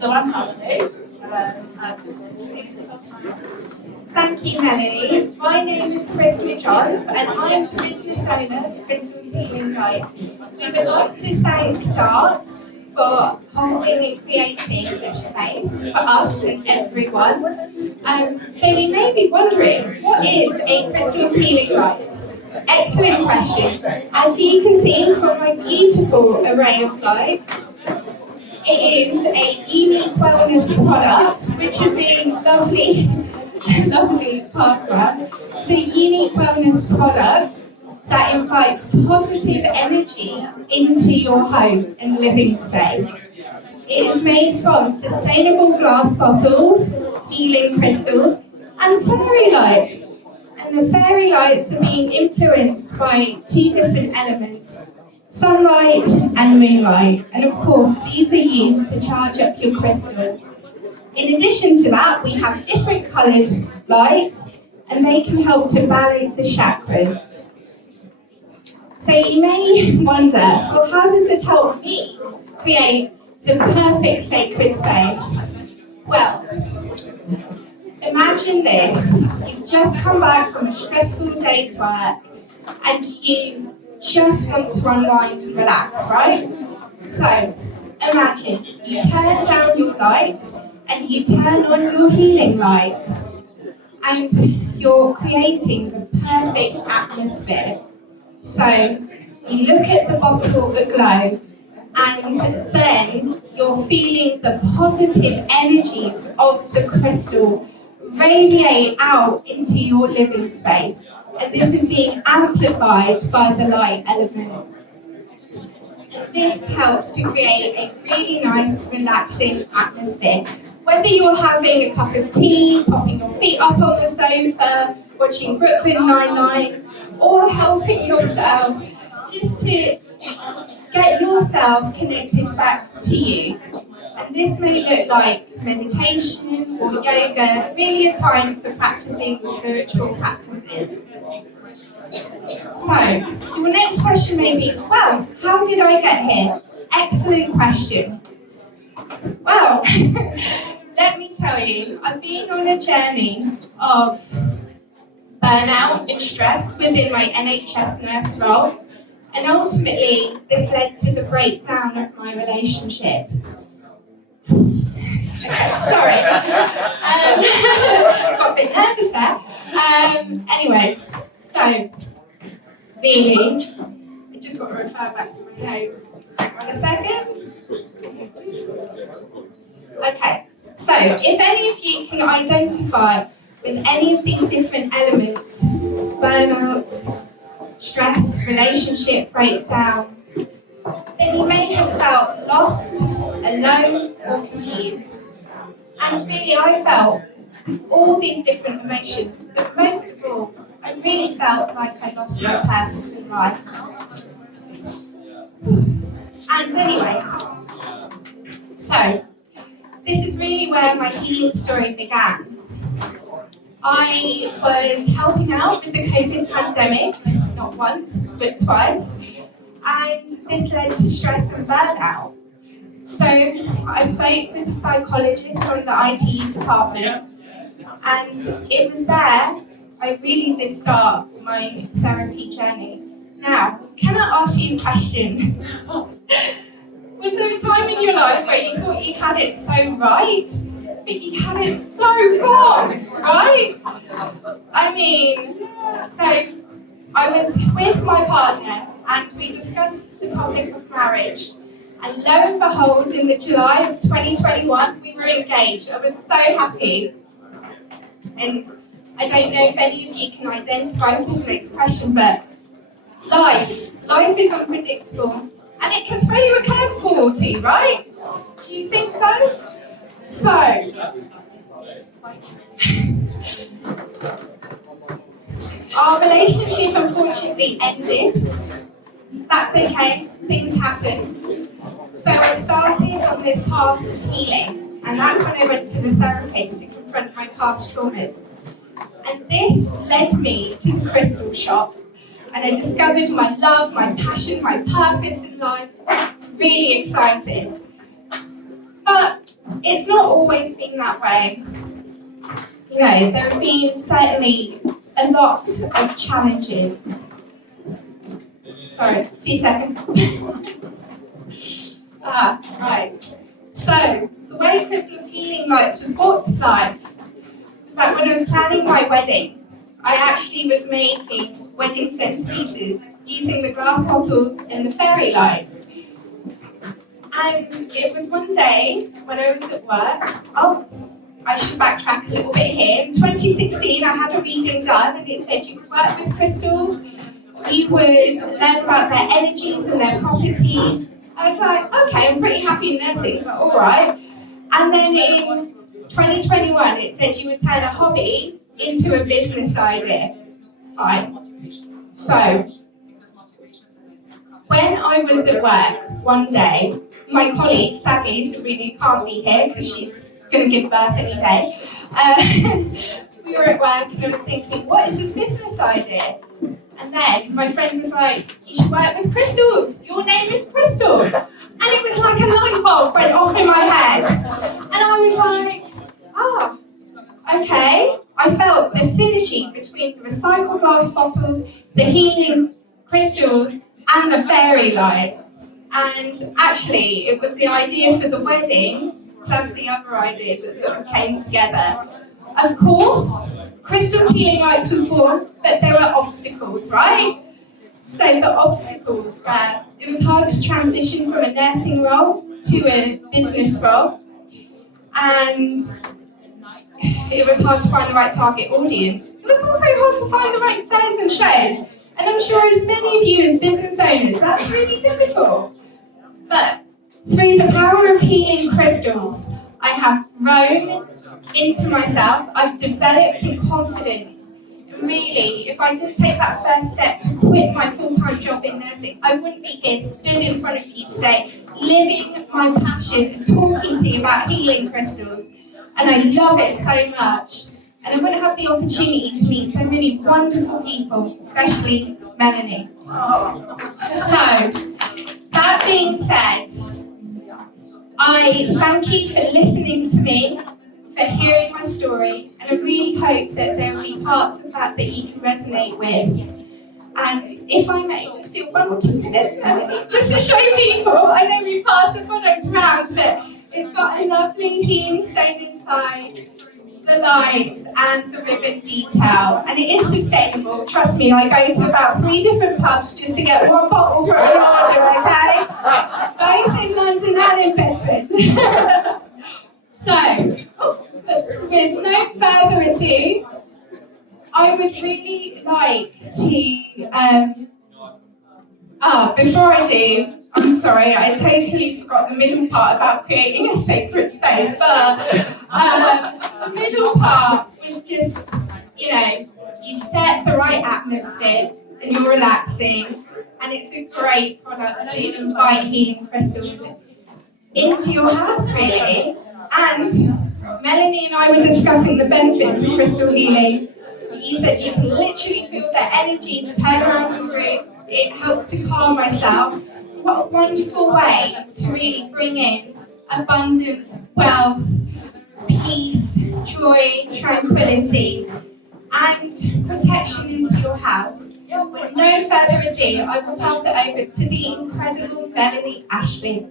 So I'm happy. Just introduce yourself. Thank you, Melanie. My name is Crystal Johns, and I'm the business owner of Crystal's Healing Lights. We would like to thank Dart for holding and creating this space for us and everyone. So you may be wondering, what is a Crystal's Healing Light? Excellent question. As you can see from my beautiful array of lights, it is a unique wellness product, which is being lovely passed around. It's a unique wellness product that invites positive energy into your home and living space. It is made from sustainable glass bottles, healing crystals, and fairy lights. And the fairy lights are being influenced by two different elements: sunlight and moonlight. And of course, these are used to charge up your crystals. In addition to that, we have different coloured lights, and they can help to balance the chakras. So you may wonder, well, how does this help me create the perfect sacred space? Well, imagine this. You've just come back from a stressful day's work, and you just want to unwind and relax, right? So imagine you turn down your lights and you turn on your healing lights, and you're creating the perfect atmosphere. So you look at the bottle aglow, and then you're feeling the positive energies of the crystal radiate out into your living space. And this is being amplified by the light element. And this helps to create a really nice, relaxing atmosphere. Whether you're having a cup of tea, popping your feet up on the sofa, watching Brooklyn Nine-Nine, or helping yourself just to get yourself connected back to you. And this may look like meditation or yoga, really a time for practicing the spiritual practices. So, your next question may be, well, how did I get here? Excellent question. Well, let me tell you, I've been on a journey of burnout and stress within my NHS nurse role, and ultimately this led to the breakdown of my relationship. Okay, sorry. Got a bit nervous there. Anyway, so really, I just got to refer back to my notes. Hang on a second. Okay, so if any of you can identify with any of these different elements, burnout, stress, relationship breakdown, then you may have felt lost, alone, or confused. And really, I felt all these different emotions, but most of all, I really felt like I lost my purpose in life. And anyway, so this is really where my healing story began. I was helping out with the COVID pandemic, not once, but twice, and this led to stress and burnout. So I spoke with a psychologist from the IT department, and it was there I really did start my therapy journey. Now, can I ask you a question? Was there a time in your life where you thought you had it so right, but you had it so wrong, right? I mean, so I was with my partner and we discussed the topic of marriage. And lo and behold, in the July of 2021, we were engaged. I was so happy. And I don't know if any of you can identify with this next question, but life is unpredictable. And it can throw you a curveball or two, right? Do you think so? So, our relationship unfortunately ended. That's okay, things happen. So I started on this path of healing, and that's when I went to the therapist to confront my past traumas. And this led me to the crystal shop, and I discovered my love, my passion, my purpose in life. I was really excited. But it's not always been that way. You know, there have been certainly a lot of challenges. Sorry, 2 seconds. Right. So, the way Crystal's Healing Lights was brought to life was that when I was planning my wedding, I actually was making wedding centerpieces using the glass bottles and the fairy lights. And it was one day when I was at work. I should backtrack a little bit here. In 2016, I had a reading done, and it said you would work with crystals, you would learn about their energies and their properties. I was like, okay, I'm pretty happy in nursing, but all right. And then in 2021, it said you would turn a hobby into a business idea. It's fine. So, when I was at work one day, my colleague, sadly, Sabrina, can't be here because she's going to give birth any day. We were at work and I was thinking, what is this business idea? And then my friend was like, you should work with crystals. Your name is Crystal. And it was like a light bulb went off in my head. And I was like, okay. I felt the synergy between the recycled glass bottles, the healing crystals, and the fairy lights. And actually, it was the idea for the wedding plus the other ideas that sort of came together. Of course, Crystal's Healing Lights was born, but there were obstacles, right? So the obstacles were, it was hard to transition from a nursing role to a business role, and it was hard to find the right target audience. It was also hard to find the right fairs and shows, and I'm sure as many of you as business owners, that's really difficult. But through the power of healing crystals, I have grown into myself. I've developed in confidence. Really, if I didn't take that first step to quit my full-time job in nursing, I wouldn't be here stood in front of you today, living my passion and talking to you about healing crystals. And I love it so much. And I wouldn't have the opportunity to meet so many wonderful people, especially Melanie. So, that being said, I thank you for listening to me, for hearing my story, and I really hope that there will be parts of that you can resonate with. And if I may just do one or 2 minutes, just to show people, I know we passed the product around, but it's got a lovely healing stone inside, the lights and the ribbon detail, and it is sustainable. Trust me, I go to about 3 different pubs just to get one bottle for an order, okay? Both in London and in Bedford. So, with no further ado, I would really like to, before I do, I'm sorry, I totally forgot the middle part about creating a sacred space, but the middle part was just, you've set the right atmosphere and you're relaxing, and it's a great product to invite healing crystals into your house, really. And Melanie and I were discussing the benefits of crystal healing. You said you can literally feel the energies turn around the room. It helps to calm myself. What a wonderful way to really bring in abundance, wealth, peace, joy, tranquility, and protection into your house. With no further ado, I will pass it over to the incredible Melanie Ashley.